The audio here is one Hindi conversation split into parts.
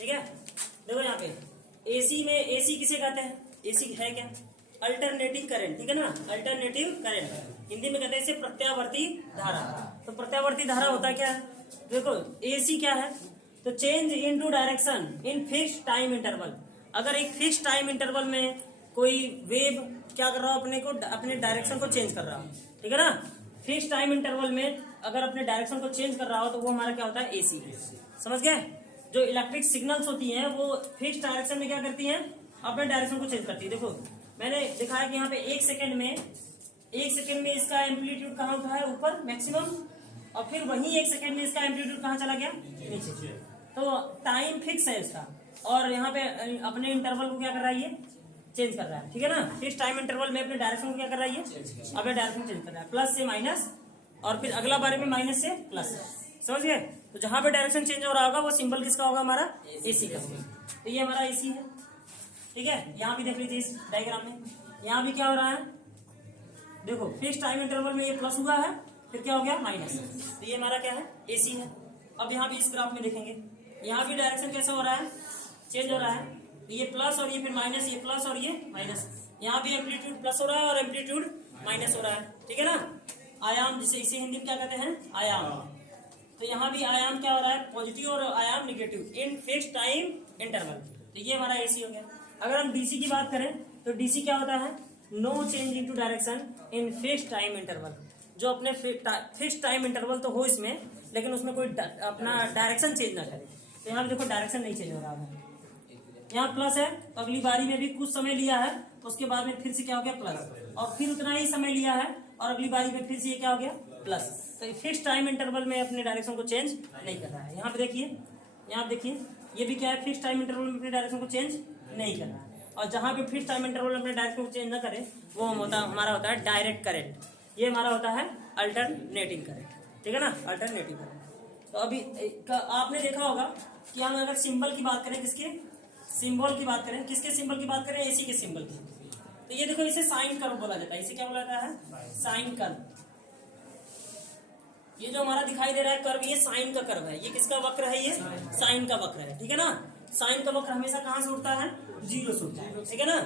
ठीक है। देखो यहाँ पे एसी में, एसी किसे कहते हैं, एसी है क्या, अल्टरनेटिंग करंट, ठीक है ना, अल्टरनेटिव करंट, हिंदी में कहते हैं इसे प्रत्यावर्ती धारा। तो प्रत्यावर्ती धारा होता क्या है, देखो एसी क्या है, तो change into direction in fixed time interval. अगर एक फिक्स टाइम इंटरवल में कोई वेव क्या कर रहा हो, अपने को अपने डायरेक्शन को चेंज कर रहा हो, ठीक है ना, फिक्स टाइम इंटरवल में अगर अपने डायरेक्शन को चेंज कर रहा हो तो वो हमारा क्या होता है, एसी। समझ गए। जो इलेक्ट्रिक सिग्नल्स होती हैं वो फिक्स डायरेक्शन में क्या करती हैं, अपने डायरेक्शन को चेंज करती है। देखो मैंने दिखाया कि यहाँ पे एक सेकेंड में इसका एम्पलीट्यूड कहाँ उठा है, ऊपर मैक्सिमम, और फिर वही एक सेकेंड में इसका एम्पलीट्यूड कहाँ चला गया, नीचे। तो टाइम फिक्स है इसका, और यहाँ पे अपने इंटरवल को क्या कर रहा है, ये चेंज कर रहा है, ठीक है ना। फिक्स टाइम इंटरवल में अपने डायरेक्शन को क्या कर रहा है, ये अपने डायरेक्शन चेंज कर रहा है, प्लस से माइनस, और फिर अगला बारे में माइनस से प्लस। समझ गए। तो जहां पे डायरेक्शन चेंज हो रहा होगा वो सिंबल किसका होगा, हमारा एसी का। तो ये हमारा एसी है, ठीक है। यहाँ भी देख लीजिए इस डायग्राम में, यहाँ भी क्या हो रहा है, देखो फिक्स टाइम इंटरवल में ये प्लस हुआ है, फिर क्या हो गया माइनस, तो ये हमारा क्या है, एसी है। अब यहाँ भी इस ग्राफ में देखेंगे, यहाँ भी डायरेक्शन कैसे हो रहा है, चेंज हो रहा है, ये प्लस और ये फिर माइनस, ये प्लस और ये माइनस, यहाँ भी एम्पलीट्यूड प्लस हो रहा है और एम्पलीट्यूड माइनस हो रहा है, ठीक है ना। आयाम, जिसे इसे हिंदी में क्या कहते हैं, आयाम। तो यहाँ भी आयाम क्या हो रहा है, पॉजिटिव, और आयाम negative in fix time interval. तो ये हमारा एसी हो गया। अगर हम डीसी की बात करें तो डीसी क्या होता है, no change into direction in fix time interval. जो अपने फिक्स टाइम इंटरवल तो हो इसमें, लेकिन उसमें कोई अपना डायरेक्शन चेंज ना करे। तो यहाँ पे देखो डायरेक्शन नहीं चेंज हो रहा है, यहाँ प्लस है, तो अगली बारी में भी कुछ समय लिया है, उसके बाद में फिर से क्या हो गया प्लस, और फिर उतना ही समय लिया है, और अगली बारी में फिर से ये क्या हो गया प्लस। तो फिक्स टाइम इंटरवल में अपने डायरेक्शन को चेंज नहीं कर रहा है। यहाँ पे देखिए, यहाँ पे देखिए, ये भी क्या है, फिक्स टाइम इंटरवल में अपने डायरेक्शन को चेंज नहीं कर रहा है। और जहां पे फिक्स टाइम इंटरवल में अपने डायरेक्शन को चेंज ना करे वो हमारा होता है डायरेक्ट करंट। ये हमारा होता है अल्टरनेटिंग करंट, ठीक है ना, अल्टरनेटिंग करंट। तो अभी आपने देखा होगा कि हम अगर सिंबल की बात करें, किसके सिंबल की बात करें, किसके सिंबल की बात करें, एसी के सिंबल की। तो ये देखो इसे साइन कर्व बोला जाता है, इसे क्या बोला जाता है, साइन कर्व। ये जो हमारा दिखाई दे रहा है कर्व, ये साइन का कर्व है। ये किसका वक्र है, ये साइन का वक्र है, ठीक है ना। साइन का वक्र हमेशा कहां से उठता है, जीरो से उठता है, ठीक है ना,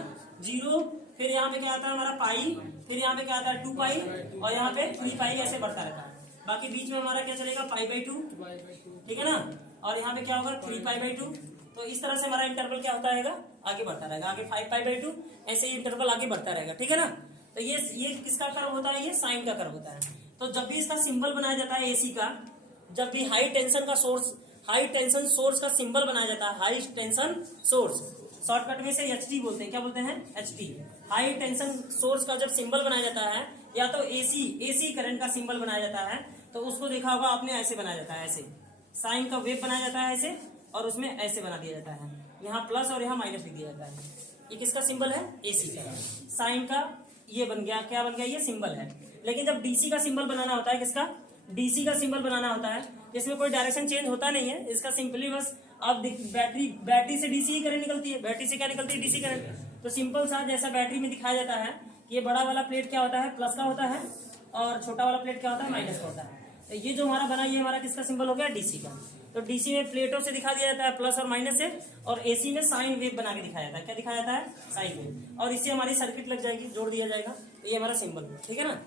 जीरो। फिर यहाँ पे क्या आता है हमारा पाई, फिर यहाँ पे क्या आता है 2 पाई, और यहाँ पे 3 पाई, ऐसे बढ़ता रहता है। बाकी बीच में हमारा क्या चलेगा, पाई/2, ठीक है ना, और यहाँ पे क्या होगा 3 पाई/2। तो इस तरह से हमारा इंटरवल क्या होता रहेगा, आगे बढ़ता रहेगा, आगे 5 पाई/2, ऐसे ही इंटरवल आगे बढ़ता रहेगा, ठीक है ना। तो ये किसका कर्व होता है, ये साइन का कर्व होता है। तो जब भी इसका सिंबल बनाया जाता है एसी का, जब भी हाई टेंशन सोर्स का सिंबल बनाया जाता है, हाई टेंशन सोर्स, शॉर्टकट में से एचटी बोलते हैं, क्या बोलते हैं, एचटी। हाई टेंशन सोर्स का जब सिंबल बनाया जाता है, या तो एसी करंट का सिंबल बनाया जाता है, तो उसको देखा होगा आपने, ऐसे बनाया जाता है, ऐसे साइन का वेव बनाया जाता है ऐसे, और उसमें ऐसे बना दिया जाता है, यहाँ प्लस और यहाँ माइनस लिख दिया जाता है। ये किसका सिंबल है, एसी का। साइन का ये बन गया, क्या बन गया, ये सिंबल है। लेकिन जब डीसी का सिंबल बनाना होता है, किसका, डीसी का सिंबल बनाना होता है, इसमें कोई डायरेक्शन चेंज होता नहीं है, इसका सिंपली बस आप बैटरी से डीसी ही करंट निकलती है, बैटरी से क्या निकलती है, डीसी करंट। तो सिंपल सा जैसा बैटरी में दिखाया जाता है कि ये बड़ा वाला प्लेट क्या होता है, प्लस का होता है, और छोटा वाला प्लेट क्या होता है, माइनस का होता है। तो ये जो हमारा बना, ये हमारा किसका सिंबल हो गया, डीसी का। तो डीसी में प्लेटों से दिखा दिया जाता है, प्लस और माइनस से, और एसी में साइन वेव बना के दिखाया जाता है, क्या दिखाया जाता है, साइन वेव, और इससे हमारी सर्किट लग जाएगी, जोड़ दिया जाएगा। तो ये हमारा सिंबल है, ठीक है ना।